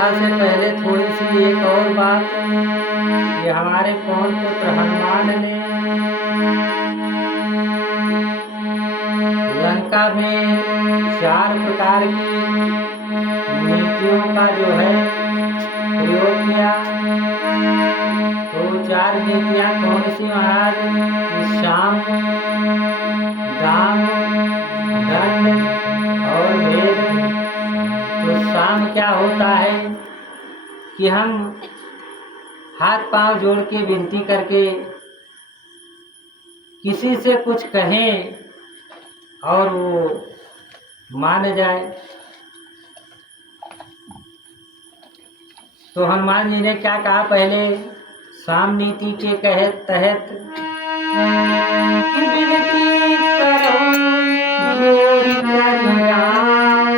कथा से पहले थोड़ी सी एक और बात, कि हमारे पवन पुत्र हनुमान ने लंका में 4 प्रकार की नीतियों का जो है प्रयोग किया। तो 4 नीतियां कौन सी महाराज? शाम, दाम, दंड और भेद। तो शाम क्या होता है कि हम हाथ पांव जोड़ के विनती करके किसी से कुछ कहें और वो मान जाए। तो हनुमान जी ने क्या कहा पहले साम नीति के तहत कि विनती करो जोरी करियार।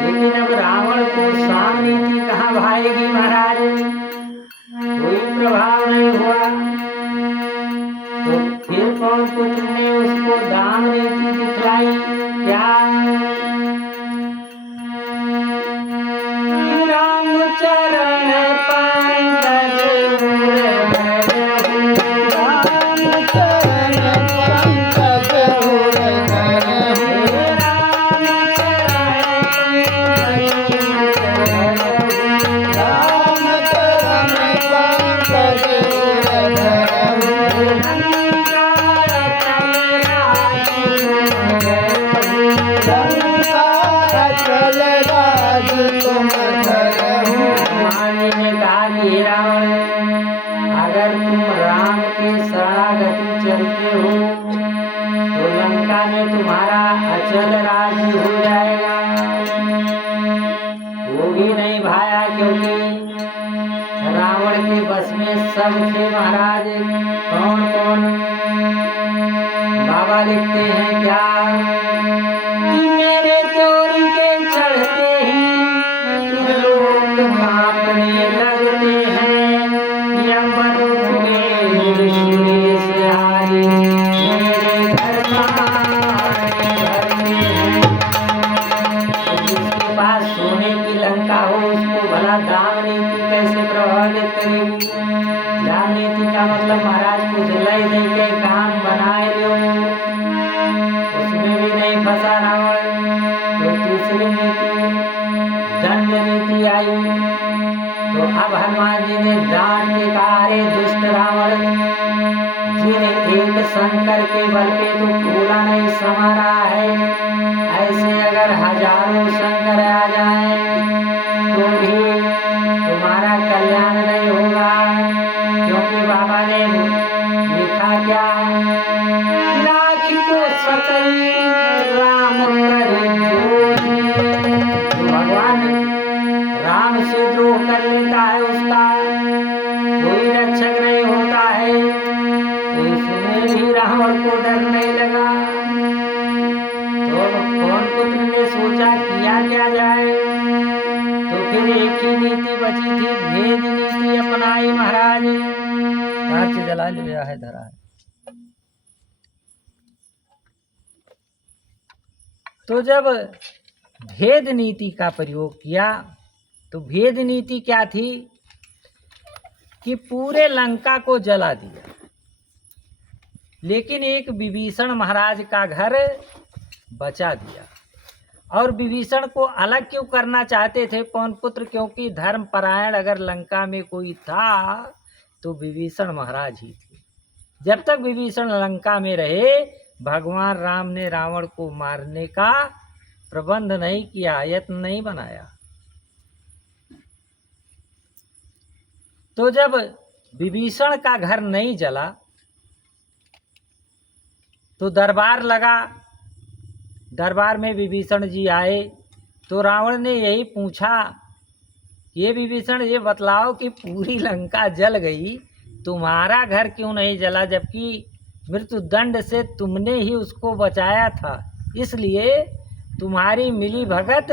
लेकिन अब रावण को साम नीति कहाँ भाएगी महाराज, कोई प्रभाव नहीं हुआ। तो फिर पवन पुत्र ने उसको दाम नीति दिखलाई। क्या? राम चरण पंकज उर धरहु, राम चरण पंकज उर धरहु, राम चरण पंकज उर धरहु, राम चरण पंकज उर धरहु, लंका अचल राज तुम धरहु, लंका अचल राज तुम धरहु। हनुमान जी ने कहा कि रावण, अगर तुम राम के शरणागति चलते हो तो लंका में तुम्हारा अचल राज्य हो जाएगा। वो भी नहीं भाया, क्योंकि रावण के बस में सब थे महाराज। कौन कौन? बाबा लिखते हैं क्या कि मेरे चोरी के चढ़ते ही त्रिलोक कांपने लगते हैं। यमलोक में सुरेश आई मेरे घर पाने भरते हैं। तो जिसके पास सोने की लंका हो उसको भला दाम नीति कैसे प्रभावित करेगी? दाम नीति का मतलब महाराज कुछ लय दे के काम बनाए लो, उसमें भी नहीं फंसा रावण। तो तीसरी नीति दंड नीति आई। तो अब हनुमान जी ने डांट के कहा, अरे दुष्ट रावण, जिन्हें एक शंकर के बल पे तो फूला नहीं समा रहा है, ऐसे अगर हजारों शंकर आ जाएं तो भी तुम्हारा कल्याण नहीं होगा। क्योंकि बाबा ने लिखा क्या, लाख को सकई राम करे द्रोही। तो भगवान राम से द्रोह कर लेता है उसका कोई रक्षक नहीं होता है। तो इसमें भी रावण को डर नहीं लगा। तो पवन पुत्र ने सोचा किया क्या जाए। तो फिर एक ही नीति बची थी, भेद नीति अपनाई महाराज। टार्च जला लिया है धरा है। तो जब भेद नीति का प्रयोग किया, तो भेद नीति क्या थी कि पूरे लंका को जला दिया, लेकिन एक विभीषण महाराज का घर बचा दिया। और विभीषण को अलग क्यों करना चाहते थे पवन पुत्र? क्योंकि धर्मपरायण अगर लंका में कोई था तो विभीषण महाराज ही थे। जब तक विभीषण लंका में रहे, भगवान राम ने रावण को मारने का प्रबंध नहीं किया, यत्न नहीं बनाया। तो जब विभीषण का घर नहीं जला तो दरबार लगा। दरबार में विभीषण जी आए तो रावण ने यही पूछा, ये विभीषण ये बतलाओ कि पूरी लंका जल गई, तुम्हारा घर क्यों नहीं जला? जबकि मृत्यु दंड से तुमने ही उसको बचाया था, इसलिए तुम्हारी मिली भगत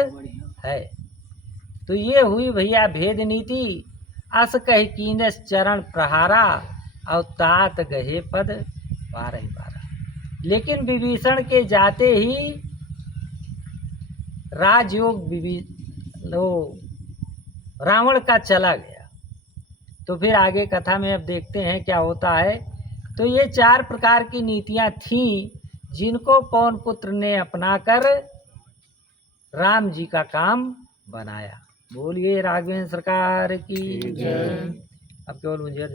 है। तो ये हुई भैया भेद नीति। अस कह कीनस चरण प्रहारा, अवतात गहे पद 12। लेकिन विभीषण के जाते ही राजयोग लो रावण का चला गया। तो फिर आगे कथा में अब देखते हैं क्या होता है। तो ये 4 प्रकार की नीतियां थीं जिनको पवन पुत्र ने अपनाकर राम जी का काम बनाया। बोलिए राघवेंद्र सरकार की जय। अब केवल मुझे